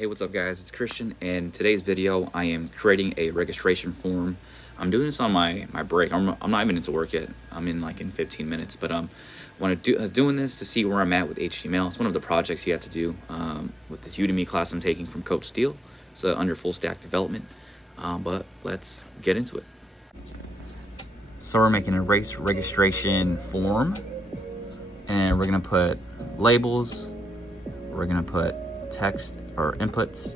Hey, what's up guys, it's Christian, and in today's video I am creating a registration form. I'm doing this on my break. I'm not even into work yet. I'm in 15 minutes, but I was doing this to see where I'm at with HTML. It's one of the projects you have to do with this Udemy class I'm taking from Coach Steele. It's under full stack development, but let's get into it. So we're making a race registration form, and we're gonna put labels, we're gonna put text or inputs.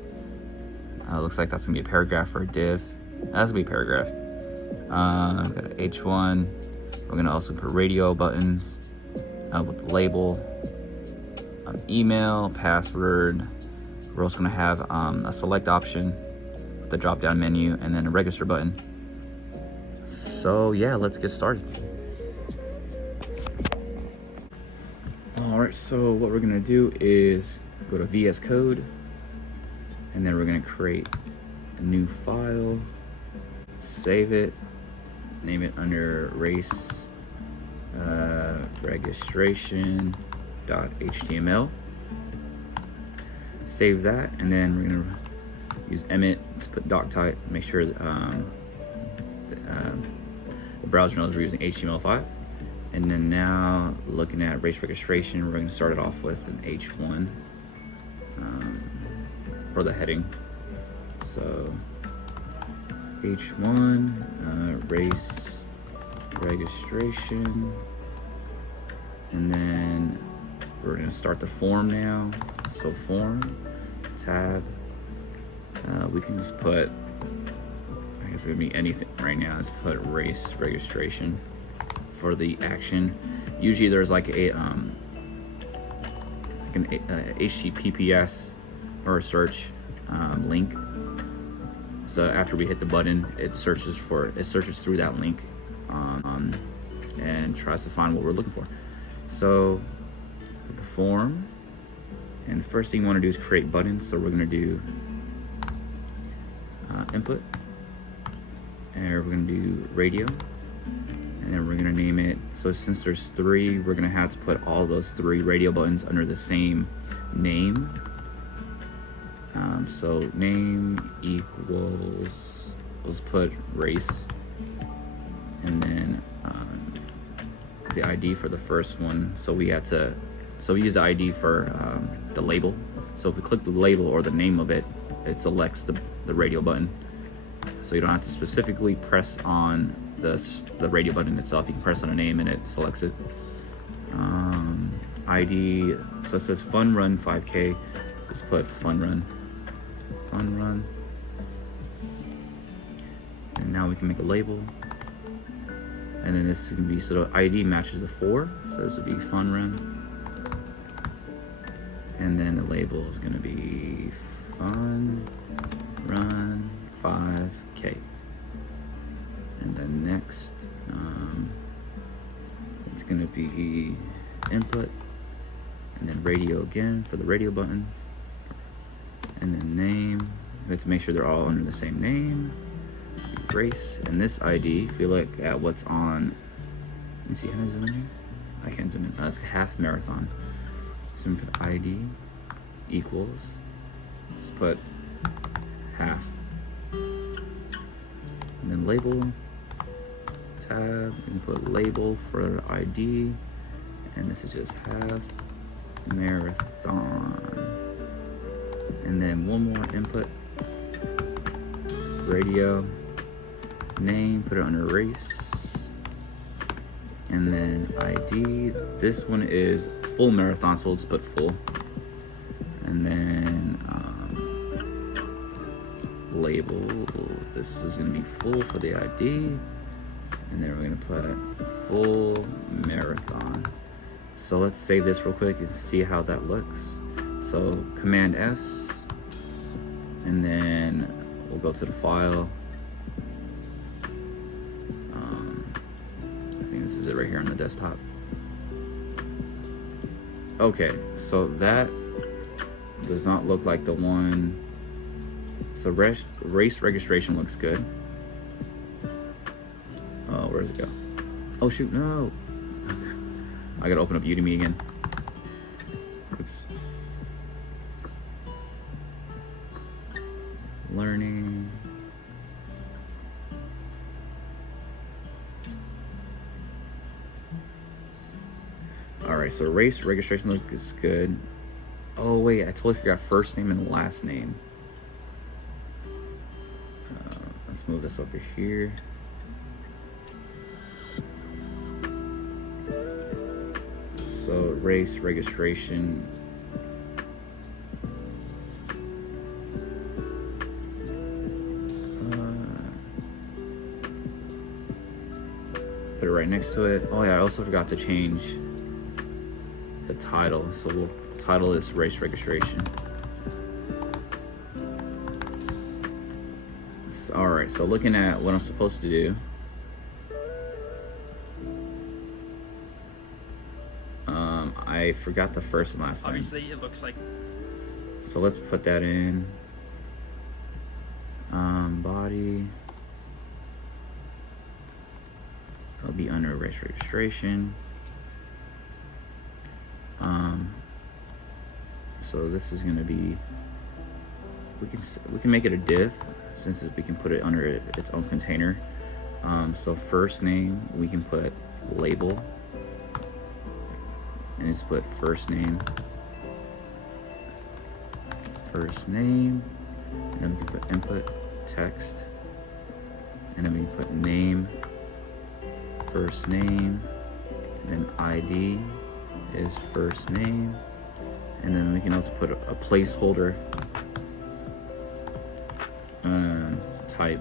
Looks like that's gonna be a paragraph or a div. That's gonna be a paragraph. Got an H1. We're gonna also put radio buttons with the label, email, password. We're also gonna have a select option with the drop down menu, and then a register button. So yeah, let's get started. All right, so what we're gonna do is go to VS Code, and then we're gonna create a new file, save it, name it under race registration.html. Save that, and then we're gonna use Emmet to put doc type, make sure that, the browser knows we're using HTML5. And then now, looking at race registration, we're going to start it off with an H1 for the heading. So H1 race registration, and then we're going to start the form now. So form tab, we can just put, I guess it could be anything right now. Let's put race registration for the action. Usually there's like a an HTTPS or a search link. So after we hit the button, it searches through that link and tries to find what we're looking for. So the form, and the first thing you want to do is create buttons. So we're going to do input, and we're going to do radio. And then we're gonna name it, so since there's 3, we're gonna have to put all those 3 radio buttons under the same name. So name equals, let's put race, and then the ID for the first one. So we use the ID for the label. So if we click the label or the name of it, it selects the radio button. So you don't have to specifically press on the radio button itself. You can press on a name and it selects it. ID, so it says fun run 5K. Just put fun run. And now we can make a label. And then this is gonna be, so the ID matches the 4. So this would be fun run. And then the label is gonna be fun run 5K. And then next, it's gonna be input, and then radio again for the radio button, and then name. We have to make sure they're all under the same name. Race, and this ID, if you look at what's on, let me see, can I zoom in here? I can't zoom in. It's half marathon. So we put ID equals, let's put half, and then label. Tab, and put label for ID, and this is just half marathon. And then one more input, radio, name, put it under race, and then ID. This one is full marathon, so let's put full. And then label, this is gonna be full for the ID. And then we're gonna put full marathon. So let's save this real quick and see how that looks. So Command S, and then we'll go to the file. I think this is it right here on the desktop. Okay, so that does not look like the one. So race registration looks good. Oh, where does it go? Oh shoot, no. I gotta open up Udemy again. Oops. right, so race registration looks good. Oh wait, I totally forgot first name and last name. Let's move this over here. So race registration. Put it right next to it. Oh yeah, I also forgot to change the title. So title is race registration. All right, so looking at what I'm supposed to do. I forgot the first and last name. Obviously, it looks like. So let's put that in. Body. It'll be under race registration. So this is gonna be. We can make it a div, since we can put it under its own container. So first name, we can put label, and just put first name, and then we can put input text, and then we can put name, first name, and then ID is first name, and then we can also put a placeholder type.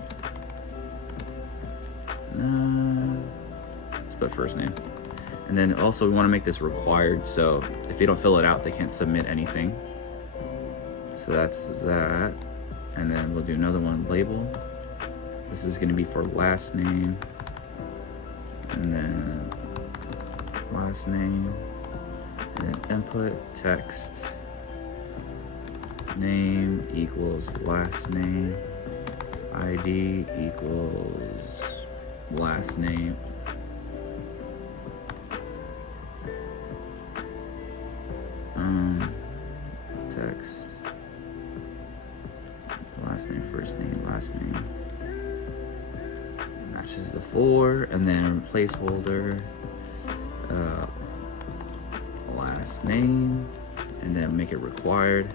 Let's put first name. And then also we want to make this required, so if you don't fill it out, they can't submit anything. So that's that. And then we'll do another one, label. This is going to be for last name. And then last name. And then input text. Name equals last name. ID equals last name. Text. Last name, first name, last name. Matches the 4, and then placeholder. Last name, and then make it required.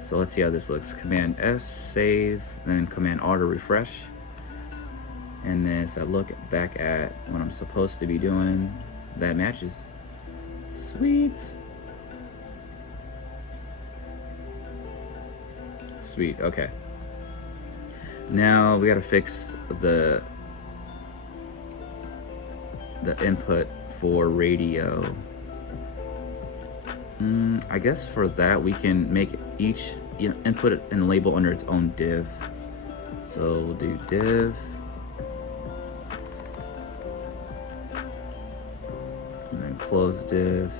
So let's see how this looks. Command S, save, then Command R to refresh. And then if I look back at what I'm supposed to be doing, that matches. Sweet. Sweet, okay. Now we gotta fix the input for radio. I guess for that we can make each input and label under its own div. So we'll do div, and then close div,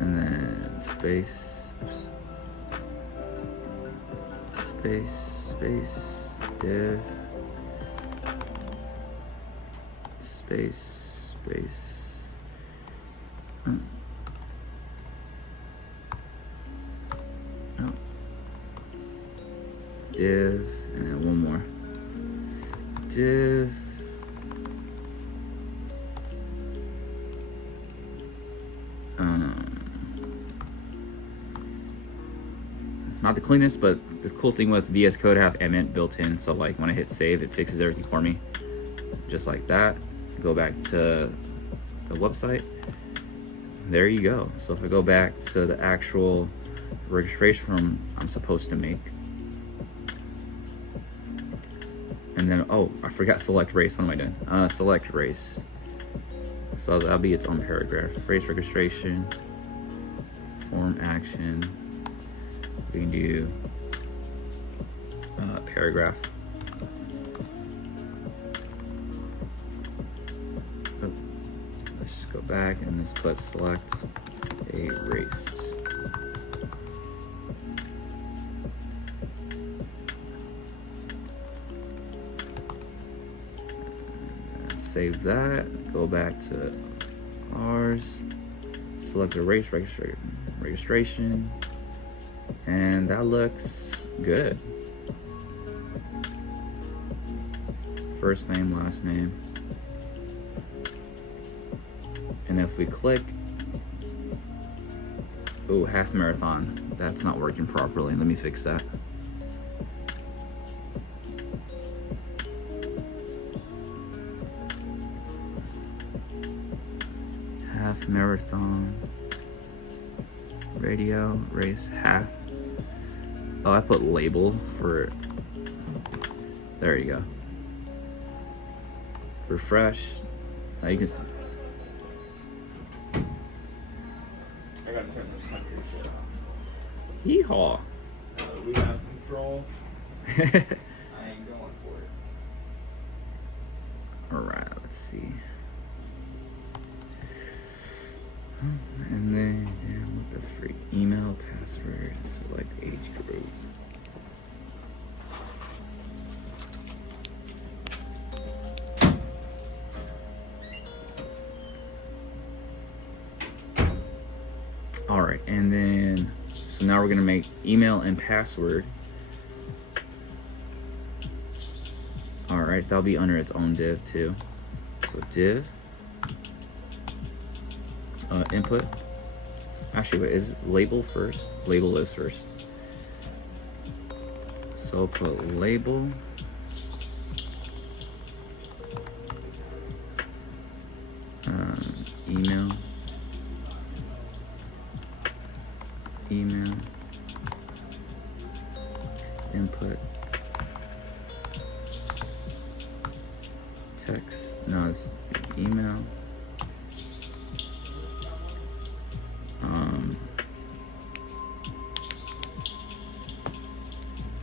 and then space, space, div, space. Div, and then one more. Div. Not the cleanest, but the cool thing with VS Code, I have Emmet built in, so like when I hit save, it fixes everything for me. Just like that. Go back to the website. There you go. So if I go back to the actual registration form I'm supposed to make, and then, oh, I forgot select race. What am I doing? Select race. So that'll be its own paragraph. Race registration, form action. We can do paragraph. Oh, let's go back and let's put select a race. Save that, go back to ours, select a race registration, and that looks good. first name, last name. And if we click, oh, half marathon. That's not working properly. Let me fix that. Half marathon. Radio, race, half. Oh, I put label for, there you go. Refresh. Now you can see. I gotta turn this country shit off. Yeehaw. We have control. I ain't going for it. Alright, let's see. And then with the free email, password, select age group. Alright, and then so now we're gonna make email and password. Alright, that'll be under its own div too. So div. Input. Actually, wait, is label first? Label is first. So put label. Email. Email. Input. Text. No, it's email.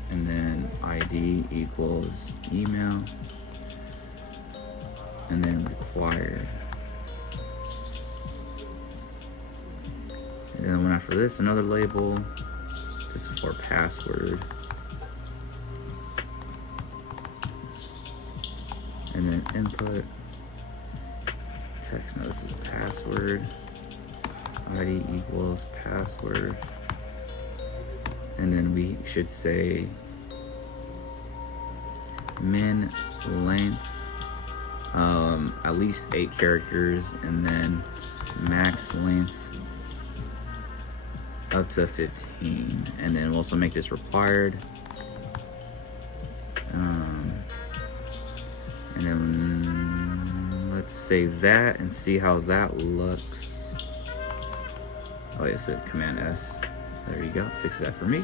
And then ID equals email, and then required. And then when after this, another label. This is for password. And then input. Text. Now this is password. ID equals password. And then we should say min length, at least 8 characters, and then max length up to 15. And then we'll also make this required. And then let's save that and see how that looks. Oh, yes, it Command S. There you go. Fix that for me.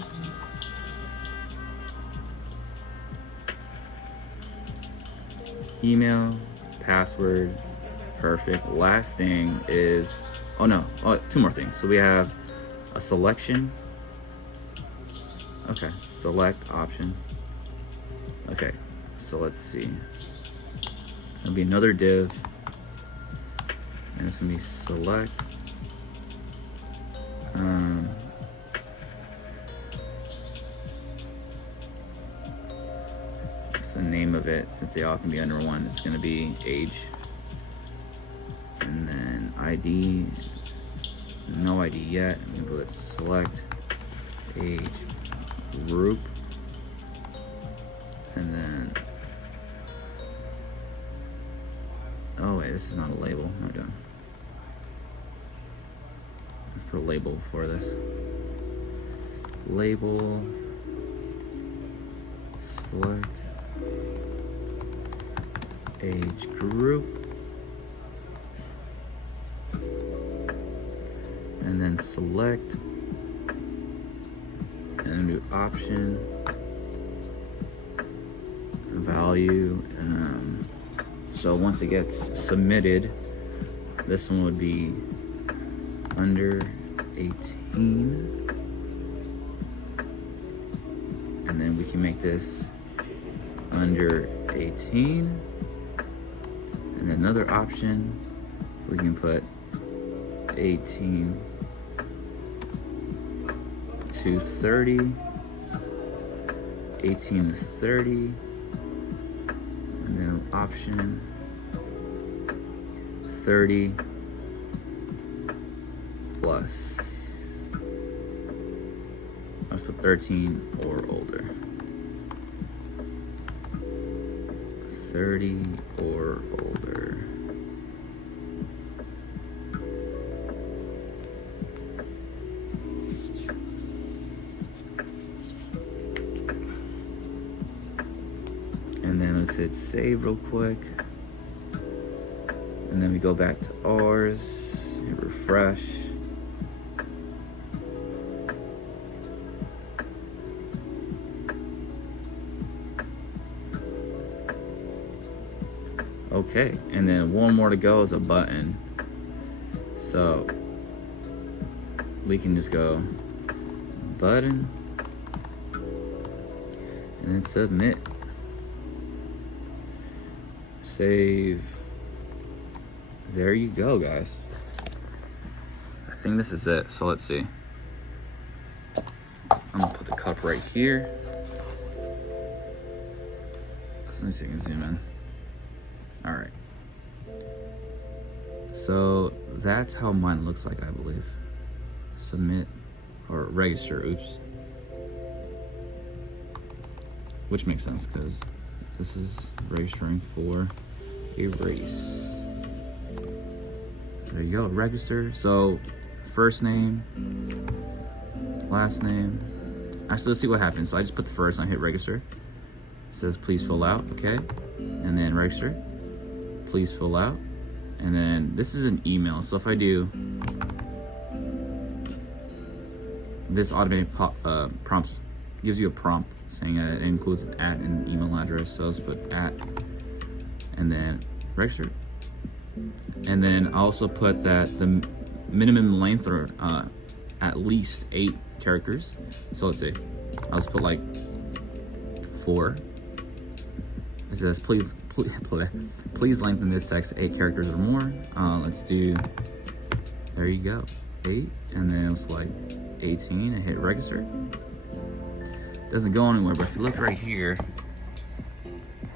Email, password, perfect. Last thing is, oh no, 2 more things. So we have a selection. Okay, select option. Okay, so let's see. It'll be another div, and it's gonna be select. What's the name of it? Since they all can be under one, it's gonna be age. And then ID, no ID yet. I'm gonna put select age group. And then, oh wait, this is not a label. We're done. Let's put a label for this. Label, select age group, and then select and a new option, value. So once it gets submitted, this one would be under 18, and then we can make this under 18, and then another option, we can put 18 to 30, 18 to 30, and then option 30 plus. Let's put 13 or older. 30 or older. And then let's hit save real quick. And then we go back to ours, hit refresh. Okay, and then one more to go is a button. So we can just go button and then submit. Save. There you go, guys. I think this is it. So let's see. I'm gonna put the cup right here. Let me see if I can zoom in. All right. So that's how mine looks like, I believe. Submit or register, oops. Which makes sense because this is registering for a race. There you go, register. So first name, last name. Actually, let's see what happens. So I just put the first and I hit register. It says please fill out, okay? And then register. Please fill out. And then this is an email. So if I do this automated prompts, gives you a prompt saying it includes an @ and an email address. So let's put @ and then register. And then I also put that the minimum length are at least 8 characters. So let's see, I'll just put like 4. It says please lengthen this text to 8 characters or more. Let's do, there you go, 8, and then it's like 18 and hit register. Doesn't go anywhere, but if you look right here,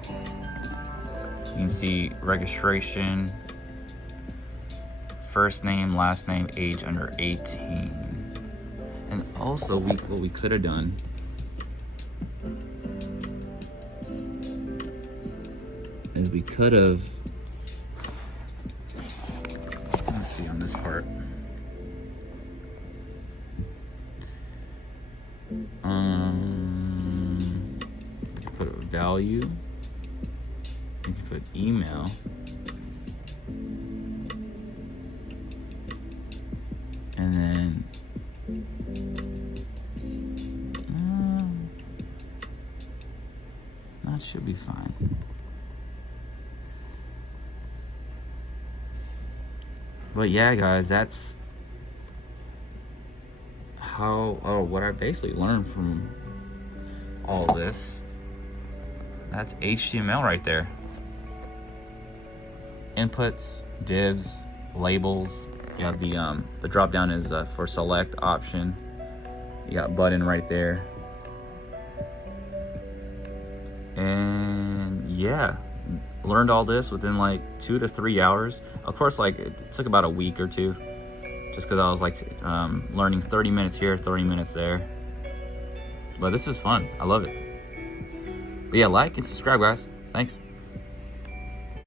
you can see registration, first name, last name, age under 18. And also what we could have done is we could have, let's see on this part. You can put a value. You can put email. And then that should be fine. But yeah, guys, that's what I basically learned from all this. That's HTML right there. Inputs, divs, labels. You have the drop down is for select option. You got button right there. And yeah, learned all this within like 2 to 3 hours. Of course, like it took about a week or 2, just because I was like learning 30 minutes here, 30 minutes there. But this is fun. I love it. But yeah, like and subscribe, guys. Thanks.